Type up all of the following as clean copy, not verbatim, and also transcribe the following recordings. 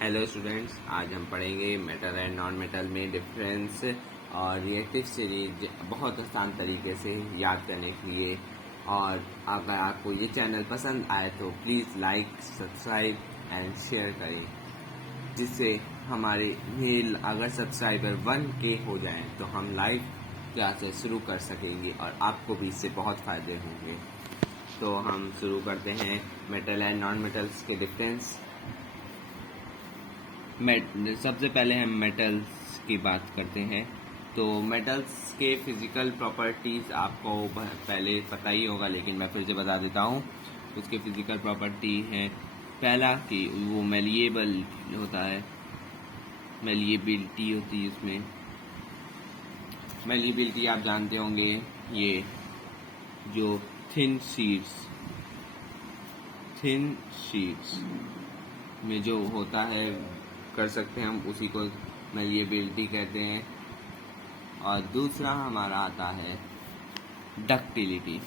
Hello students, आज हम पढ़ेंगे मेटल एंड नॉन मेटल में डिफरेंस और रिएक्टिव सीरीज बहुत आसान तरीके से याद करने के लिए। और अगर आपको ये चैनल पसंद आए तो please like, subscribe and share करें, जिससे हमारे मेल अगर सब्सक्राइबर 1K हो जाएं तो हम लाइव क्लासेस शुरू कर सकेंगे और आपको भी इससे बहुत फ़ायदे होंगे। तो हम शुरू करते हैं मेटल एंड नॉन मेटल्स के डिफरेंस। सबसे पहले हम मेटल्स की बात करते हैं। तो मेटल्स के फिज़िकल प्रॉपर्टीज़ आपको पहले पता ही होगा, लेकिन मैं फिर से बता देता हूँ। उसके फिज़िकल प्रॉपर्टी है, पहला कि वो मेलिएबल होता है, मेलिएबिलिटी होती है उसमें। मेलिएबिलिटी आप जानते होंगे, ये जो थिन शीट्स में जो होता है कर सकते हैं हम, उसी को मेलिएबिलिटी कहते हैं। और दूसरा हमारा आता है डक्टिलिटी।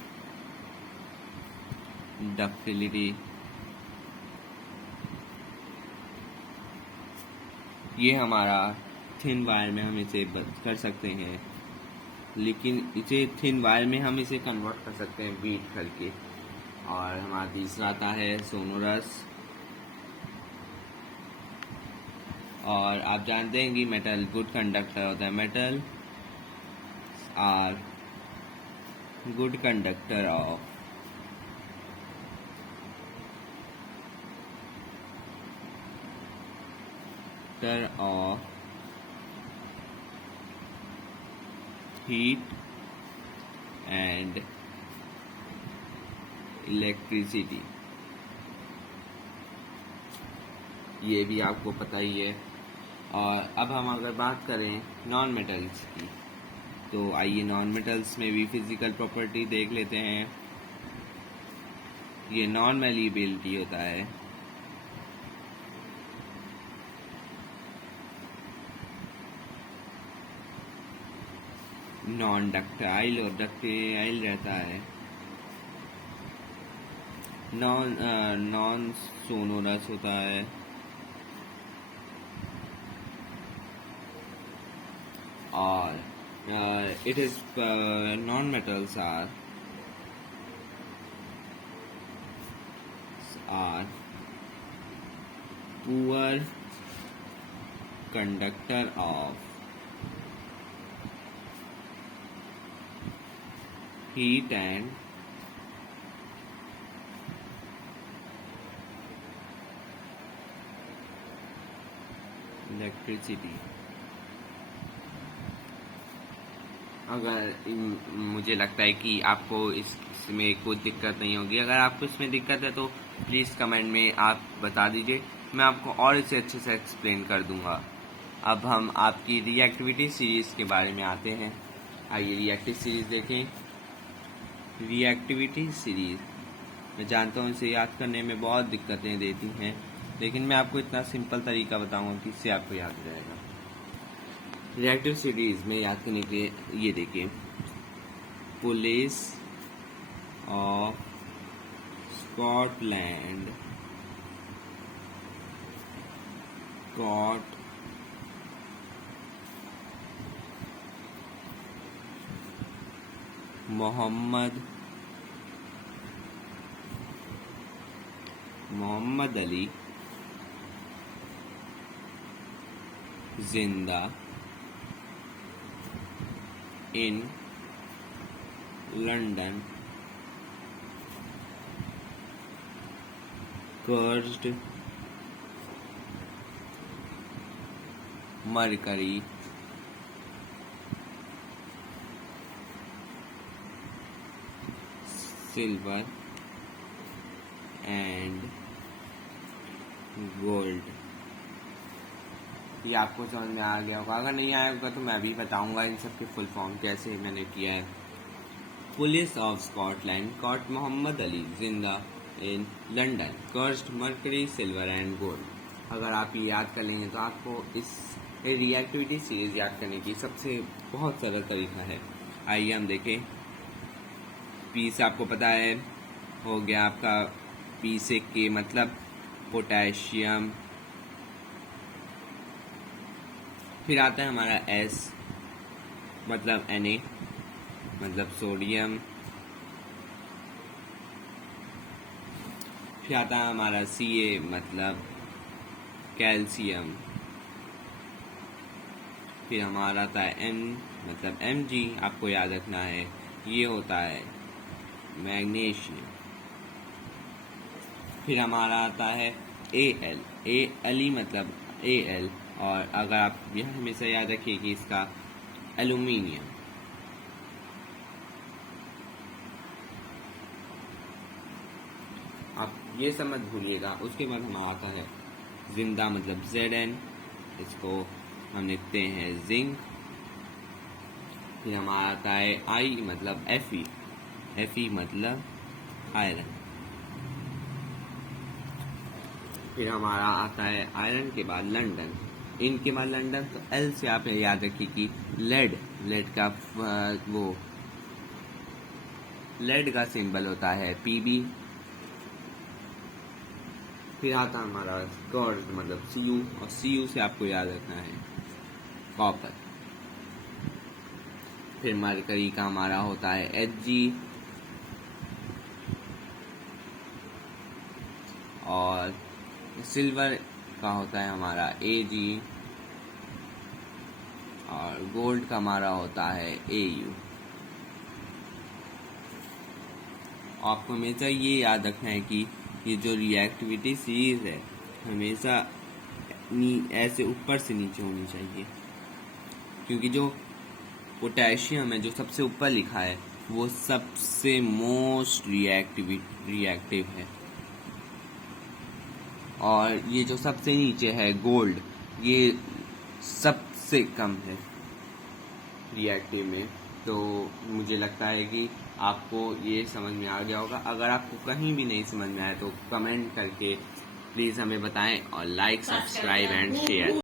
ये हमारा थिन वायर में हम इसे कर सकते हैं, लेकिन इसे थिन वायर में हम इसे कन्वर्ट कर सकते हैं बीट करके। और हमारा तीसरा आता है सोनोरस। और आप जानते हैं कि मेटल गुड कंडक्टर होता है। Metal are good conductor of heat and electricity। ये भी आपको पता ही है। और अब हम अगर बात करें नॉन मेटल्स की, तो आइए नॉन मेटल्स में भी फिजिकल प्रॉपर्टी देख लेते हैं। ये नॉन मेलिएबिलिटी होता है, नॉन डक्टाइल और डक्टाइल रहता है, नॉन सोनोरस होता है, और it is non-metals are poor conductor of heat and electricity। अगर मुझे लगता है कि आपको इसमें कोई दिक्कत नहीं होगी। अगर आपको इसमें दिक्कत है तो प्लीज़ कमेंट में आप बता दीजिए, मैं आपको और इसे अच्छे से एक्सप्लेन कर दूंगा। अब हम आपकी रिएक्टिविटी सीरीज़ के बारे में आते हैं। आइए रिएक्टिव सीरीज़ देखें। रिएक्टिविटी सीरीज़ मैं जानता हूँ इसे याद करने में बहुत दिक्कतें देती हैं, लेकिन मैं आपको इतना सिंपल तरीका बताऊँगा कि इससे आपको याद रहेगा। रिएक्टिव सीरीज में याद करने के लिए ये देखिए, police of Scotland caught Mohammed Ali जिंदा in London, cursed mercury, silver and gold। ये आपको समझ में आ गया होगा। अगर नहीं आया होगा तो मैं भी बताऊंगा इन सब के फुल फॉर्म कैसे मैंने किया है। Police of Scotland caught Mohammed Ali जिंदा in London, cursed mercury, silver and gold. अगर आप ये याद कर लेंगे तो आपको इस रिएक्टिविटी सीरीज याद करने की सबसे बहुत सरल तरीका है। आइए हम देखें। पीस आपको पता है हो गया आपका, पी से के मतलब पोटेशियम, फिर आता है हमारा S मतलब Na मतलब सोडियम। फिर आता है हमारा Ca मतलब कैल्शियम। फिर हमारा आता है M मतलब Mg, आपको याद रखना है, ये होता है मैग्नीशियम। फिर हमारा आता है Al मतलब Al, और अगर आप यह हमेशा याद रखिए कि इसका एल्यूमिनियम। आप ये सब मत भूलिएगा। उसके बाद हमारा आता है जिंदा मतलब Zn, इसको हम लिखते हैं जिंक। फिर हमारा आता है I मतलब Fe मतलब आयरन। फिर हमारा आता है आयरन के बाद लंदन, इनके बाद लंदन, तो L से आप याद रखिए कि लेड का सिंबल होता है Pb। फिर आता है हमारा कॉर्ड मतलब Cu, और Cu से आपको याद रखना है कॉपर। फिर मरकरी का हमारा होता है Hg, और सिल्वर का होता है हमारा Ag, और गोल्ड का हमारा होता है Au। आपको हमेशा ये याद रखना है कि ये जो रिएक्टिविटी सीरीज है हमेशा ऐसे ऊपर से नीचे होनी चाहिए, क्योंकि जो पोटेशियम है जो सबसे ऊपर लिखा है वो सबसे मोस्ट रिएक्टिव है, और ये जो सबसे नीचे है गोल्ड, ये सबसे कम है रिएक्टिव में। तो मुझे लगता है कि आपको ये समझ में आ गया होगा। अगर आपको कहीं भी नहीं समझ में आया तो कमेंट करके प्लीज़ हमें बताएं, और लाइक, सब्सक्राइब एंड शेयर।